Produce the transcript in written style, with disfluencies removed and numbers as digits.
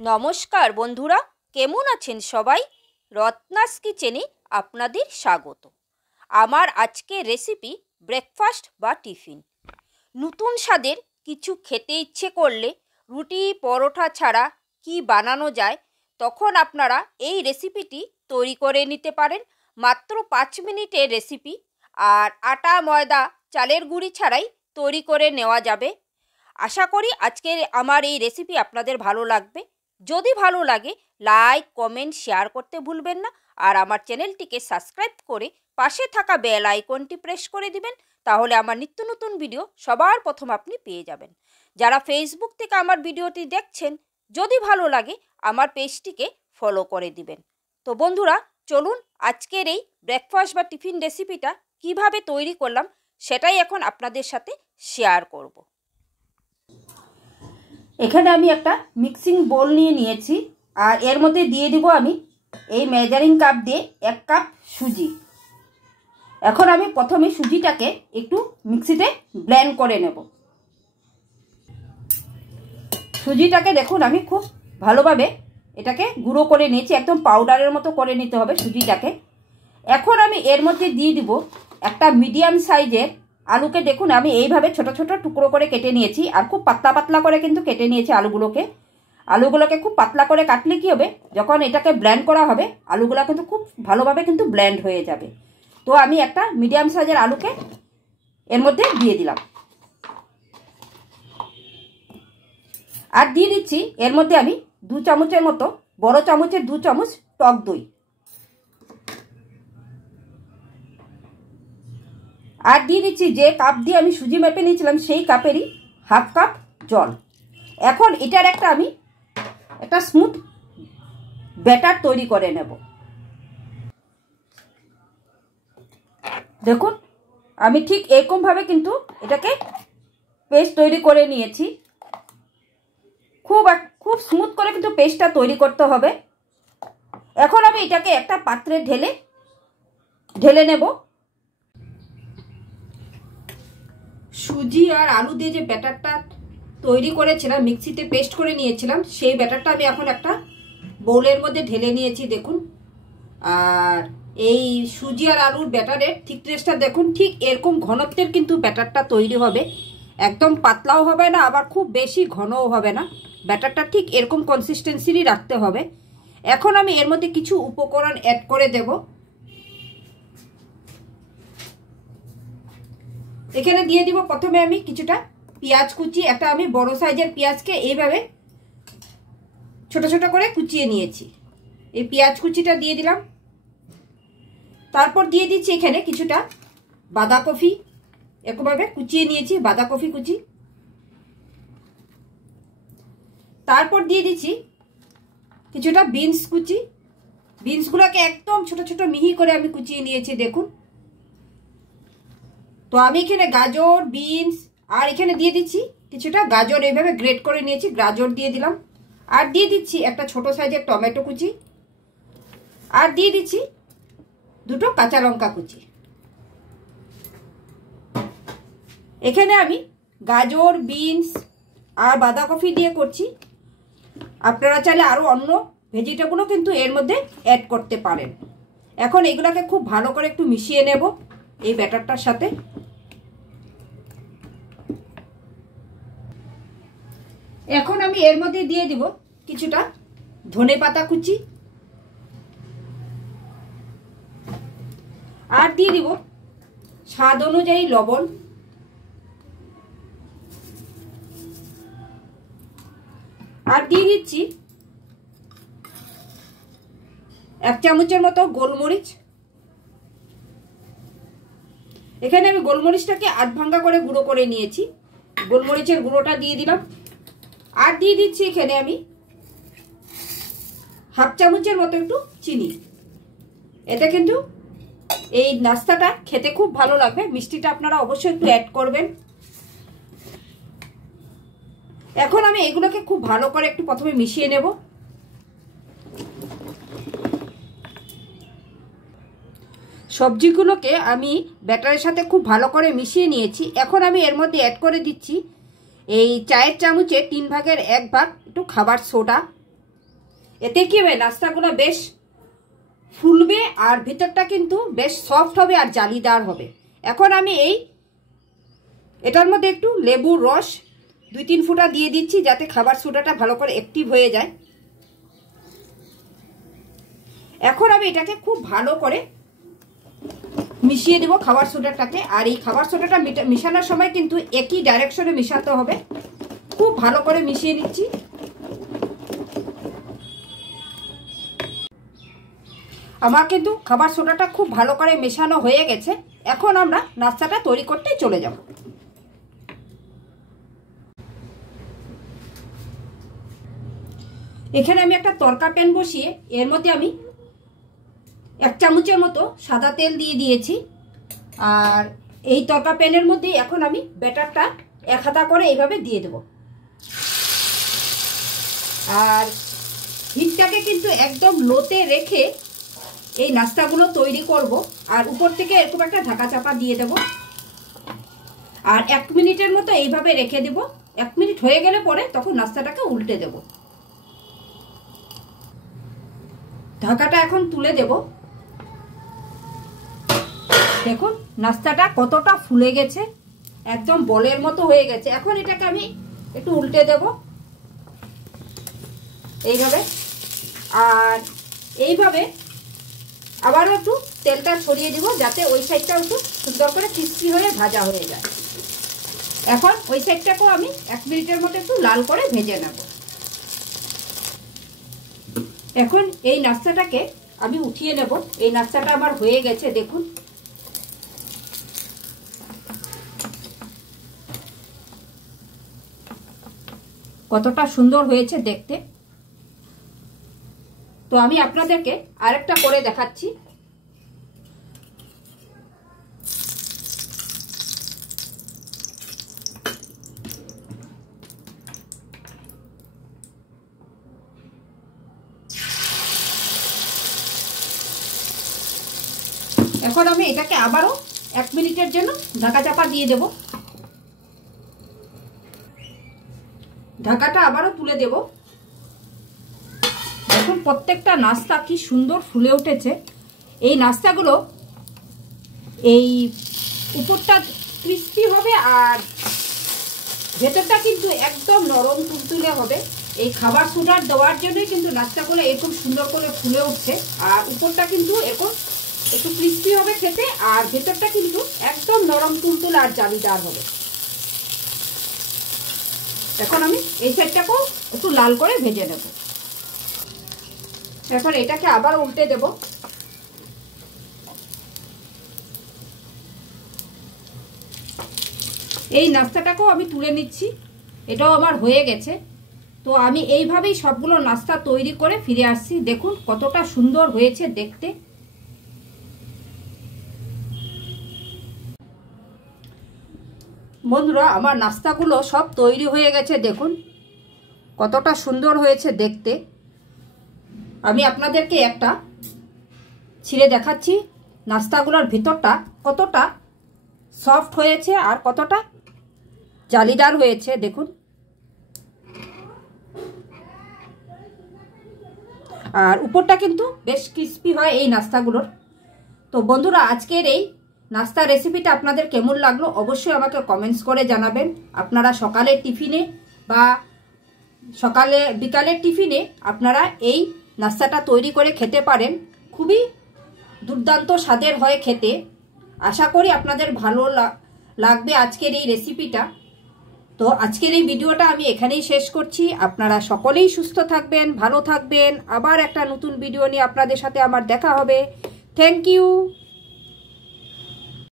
নমস্কার বন্ধুরা, কেমন আছেন সবাই? রত্নাস কিচেনে আপনাদের স্বাগত। আমার আজকের রেসিপি ব্রেকফাস্ট বা টিফিন। নতুন স্বাদের কিছু খেতে ইচ্ছে করলে রুটি পরোটা ছাড়া কি বানানো যায়, তখন আপনারা এই রেসিপিটি তৈরি করে নিতে পারেন। মাত্র 5 মিনিটের রেসিপি, আর আটা ময়দা চালের গুঁড়ি ছাড়াই তৈরি করে নেওয়া যাবে। আশা করি আজকের আমার এই রেসিপি আপনাদের ভালো লাগবে। যদি ভালো লাগে লাইক কমেন্ট শেয়ার করতে ভুলবেন না, আর আমার চ্যানেলটিকে সাবস্ক্রাইব করে পাশে থাকা বেল আইকনটি প্রেস করে দিবেন, তাহলে আমার নিত্য নতুন ভিডিও সবার প্রথম আপনি পেয়ে যাবেন। যারা ফেসবুক থেকে আমার ভিডিওটি দেখছেন, যদি ভালো লাগে আমার পেজটিকে ফলো করে দিবেন। তো বন্ধুরা, চলুন আজকের এই ব্রেকফাস্ট বা টিফিন রেসিপিটা কিভাবে তৈরি করলাম সেটাই এখন আপনাদের সাথে শেয়ার করব। এখানে আমি একটা মিক্সিং বোল নিয়ে নিয়েছি, আর এর মধ্যে দিয়ে দিব আমি এই মেজারিং কাপ দিয়ে 1 কাপ সুজি। এখন আমি প্রথমে সুজিটাকে একটু মিক্সিতে ব্লেন্ড করে নেব। সুজিটাকে দেখুন আমি খুব ভালোভাবে এটাকে গুঁড়ো করে নিয়েছি, একদম পাউডারের মতো করে নিতে হবে সুজিটাকে। এখন আমি এর মধ্যে দিয়ে দিব একটা মিডিয়াম সাইজের আলুকে। দেখুন আমি এইভাবে ছোট ছোট টুকরো করে কেটে নিয়েছি, আর খুব পাতলা পাতলা করে কিন্তু কেটে নিয়েছি আলুগুলোকে খুব পাতলা করে কাটলে কি হবে, যখন এটাকে ব্লেন্ড করা হবে আলুগুলো কিন্তু খুব ভালোভাবে কিন্তু ব্লেন্ড হয়ে যাবে। তো আমি একটা মিডিয়াম সাইজের আলুকে এর মধ্যে দিয়ে দিলাম, আর দিয়ে দিচ্ছি এর মধ্যে আমি 2 চামচের মতো, বড় চামচের 2 চামচ টক দই, আর দিয়ে দিচ্ছি যে কাপ দিয়ে আমি সুজি মেপে নিয়েছিলাম সেই কাপেরই ½ কাপ জল। এখন এটার আমি একটা স্মুথ ব্যাটার তৈরি করে নেব। দেখুন আমি ঠিক এরকমভাবে কিন্তু এটাকে পেস্ট তৈরি করে নিয়েছি। খুব স্মুথ করে কিন্তু পেস্টটা তৈরি করতে হবে। এখন আমি এটাকে একটা পাত্রে ঢেলে নেব। সুজি আর আলু দিয়ে যে ব্যাটারটা তৈরি করেছিলাম, মিক্সিতে পেস্ট করে নিয়েছিলাম, সেই ব্যাটারটা আমি এখন একটা বোলের মধ্যে ঢেলে নিয়েছি দেখুন। আর এই সুজি আর আলুর ব্যাটারের থিকনেসটা দেখুন, ঠিক এরকম ঘনত্বের কিন্তু ব্যাটারটা তৈরি হবে। একদম পাতলাও হবে না, আবার খুব বেশি ঘনও হবে না। ব্যাটারটা ঠিক এরকম কনসিস্টেন্সিরই রাখতে হবে। এখন আমি এর মধ্যে কিছু উপকরণ অ্যাড করে দেব। এখানে দিয়ে দিব প্রথমে আমি কিছুটা পেঁয়াজ কুচি। একটা আমি বড় সাইজের পেঁয়াজকে এইভাবে ছোট ছোট করে কুচিয়ে নিয়েছি, এই পেঁয়াজ কুচিটা দিয়ে দিলাম। তারপর দিয়ে দিচ্ছি এখানে কিছুটা বাঁধাকপি, এরকমভাবে কুচিয়ে নিয়েছি বাঁধাকপি কুচি। তারপর দিয়ে দিচ্ছি কিছুটা বিনস কুচি। বিনসগুলোকে একদম ছোট ছোট মিহি করে আমি কুচিয়ে নিয়েছি দেখুন। তো আমি এখানে গাজর, বিনস আর এখানে দিয়ে দিচ্ছি কিছুটা গাজর, এইভাবে গ্রেট করে নিয়েছি, গাজর দিয়ে দিলাম। আর দিয়ে দিচ্ছি একটা ছোট সাইজের টমেটো কুচি, আর দিয়ে দিচ্ছি 2টো কাঁচা লঙ্কা কুচি। এখানে আমি গাজর, বিনস আর বাঁধাকপি দিয়ে করছি। আপনারা চাইলে আরও অন্য ভেজিটেবলও কিন্তু এর মধ্যে অ্যাড করতে পারেন। এখন এগুলোকে খুব ভালো করে একটু মিশিয়ে নেব এই ব্যাটারটার সাথে। এখন আমি এর মধ্যে দিয়ে দিব কিছুটা ধনেপাতা কুচি, আর দিয়ে দিব স্বাদ অনুযায়ী লবণ, আর দিয়ে দিচ্ছি 1 চামচের মতো গোলমরিচ। এখানে আমি গোলমরিচটাকে আধ ভাঙ্গা করে গুঁড়ো করে নিয়েছি, গোলমরিচের গুঁড়োটা দিয়ে দিলাম। আর দিয়ে দিচ্ছি এখানে আমি ½ চামচের মতো একটু চিনি। এতে কিন্তু এই নাস্তাটা খেতে খুব ভালো লাগবে। মিষ্টিটা আপনারা অবশ্যই একটু অ্যাড করবেন। এখন আমি এগুলোকে খুব ভালো করে একটু প্রথমে মিশিয়ে নেব। সবজিগুলোকে আমি ব্যাটারের সাথে খুব ভালো করে মিশিয়ে নিয়েছি। এখন আমি এর মধ্যে অ্যাড করে দিচ্ছি এই চায়ের চামচে 3 ভাগের 1 ভাগ একটু খাবার সোডা। এতে কি হবে, নাস্তাগুলো বেশ ফুলবে আর ভিতরটা কিন্তু বেশ সফট হবে আর জালিদার হবে। এখন আমি এটার মধ্যে একটু লেবুর রস 2-3 ফোঁটা দিয়ে দিচ্ছি, যাতে খাবার সোডাটা ভালো করে অ্যাক্টিভ হয়ে যায়। এখন আমি এটাকে খুব ভালো করে মিশিয়ে দেবো খাবার সোডাটাকে। আর এই খাবার সোডাটা মিশানোর সময় কিন্তু একই ডাইরেকশনে মিশাতে হবে। খুব ভালো করে মিশিয়ে নিচ্ছি। আমার কিন্তু খাবার সোডাটা খুব ভালো করে মেশানো হয়ে গেছে। এখন আমরা নাস্তাটা তৈরি করতে চলে যাব। এখানে আমি একটা তড়কা প্যান বসিয়ে এর মধ্যে আমি 1 চামচের মতো সাদা তেল দিয়ে দিয়েছি। আর এই তড়কা প্যানের মধ্যে এখন আমি ব্যাটারটা 1 হাতা করে এইভাবে দিয়ে দেব। আর হিটটাকে কিন্তু একদম লোতে রেখে এই নাস্তাগুলো তৈরি করব। আর উপর থেকে এরকম একটা ঢাকা চাপা দিয়ে দেব। আর 1 মিনিটের মতো এইভাবে রেখে দেব। 1 মিনিট হয়ে গেলে পরে তখন নাস্তাটাকে উল্টে দেব। ঢাকাটা এখন তুলে দেব। দেখুন নাস্তাটা কতটা ফুলে গেছে, একদম বলের মতো হয়ে গেছে। এখন এটাকে আমি একটু উল্টে দেব এইভাবে। আর এইভাবে আবারও একটু তেলটা ছড়িয়ে দিব, যাতে ওই সাইডটাও একটু সুন্দর করে ক্রিস্পি হয়ে ভাজা হয়ে যায়। এখন ওই সাইডটাকেও আমি 1 মিনিটের মতো একটু লাল করে ভেজে নেব। এখন এই নাস্তাটাকে আমি উঠিয়ে নেব। এই নাস্তাটা আমার হয়ে গেছে, দেখুন। কতটা সুন্দর হয়েছে দেখতে। তো আমি আপনাদেরকে আরেকটা করে দেখাচ্ছি। এখন আমি এটাকে আবারও 1 মিনিটের জন্য ঢাকা চাপা দিয়ে দেব। ঢাকাটা আবারও তুলে দেব। দেখুন প্রত্যেকটা নাস্তা কি সুন্দর ফুলে উঠেছে। এই নাস্তাগুলো এই উপরটা ক্রিস্পি হবে আর ভেতরটা কিন্তু একদম নরম তুলতুলে হবে। এই খাবার সোডার দেওয়ার জন্যই কিন্তু নাস্তাগুলো এরকম সুন্দর করে ফুলে উঠছে। আর উপরটা কিন্তু এরকম একটু ক্রিস্পি হবে খেতে, আর ভেতরটা কিন্তু একদম নরম তুলতুলে আর জালিদার হবে। এখন আমি এই সাইডটাকেও একটু লাল করে ভেজে নেব। এখন এটাকে আবার উল্টে দেব। এই নাস্তাটাকেও আমি তুলে নিচ্ছি। এটাও আমার হয়ে গেছে। তো আমি এইভাবেই সবগুলো নাস্তা তৈরি করে ফিরে আসছি। দেখুন কতটা সুন্দর হয়েছে দেখতে। বন্ধুরা আমার নাস্তাগুলো সব তৈরি হয়ে গেছে। দেখুন কতটা সুন্দর হয়েছে দেখতে। আমি আপনাদেরকে একটা ছিঁড়ে দেখাচ্ছি নাস্তাগুলোর ভিতরটা কতটা সফট হয়েছে আর কতটা জালিদার হয়েছে। দেখুন আর উপরটা কিন্তু বেশ ক্রিস্পি হয় এই নাস্তাগুলোর। তো বন্ধুরা আজকের এই নাস্তা রেসিপিটা আপনাদের কেমন লাগলো অবশ্যই আমাকে কমেন্টস করে জানাবেন। আপনারা সকালের টিফিনে বা বিকালের টিফিনে আপনারা এই নাস্তাটা তৈরি করে খেতে পারেন। খুবই দুর্দান্ত স্বাদের হয় খেতে। আশা করি আপনাদের ভালো লাগবে আজকের এই রেসিপিটা। তো আজকের এই ভিডিওটা আমি এখানেই শেষ করছি। আপনারা সকলেই সুস্থ থাকবেন, ভালো থাকবেন। আবার একটা নতুন ভিডিও নিয়ে আপনাদের সাথে আমার দেখা হবে। Thank you.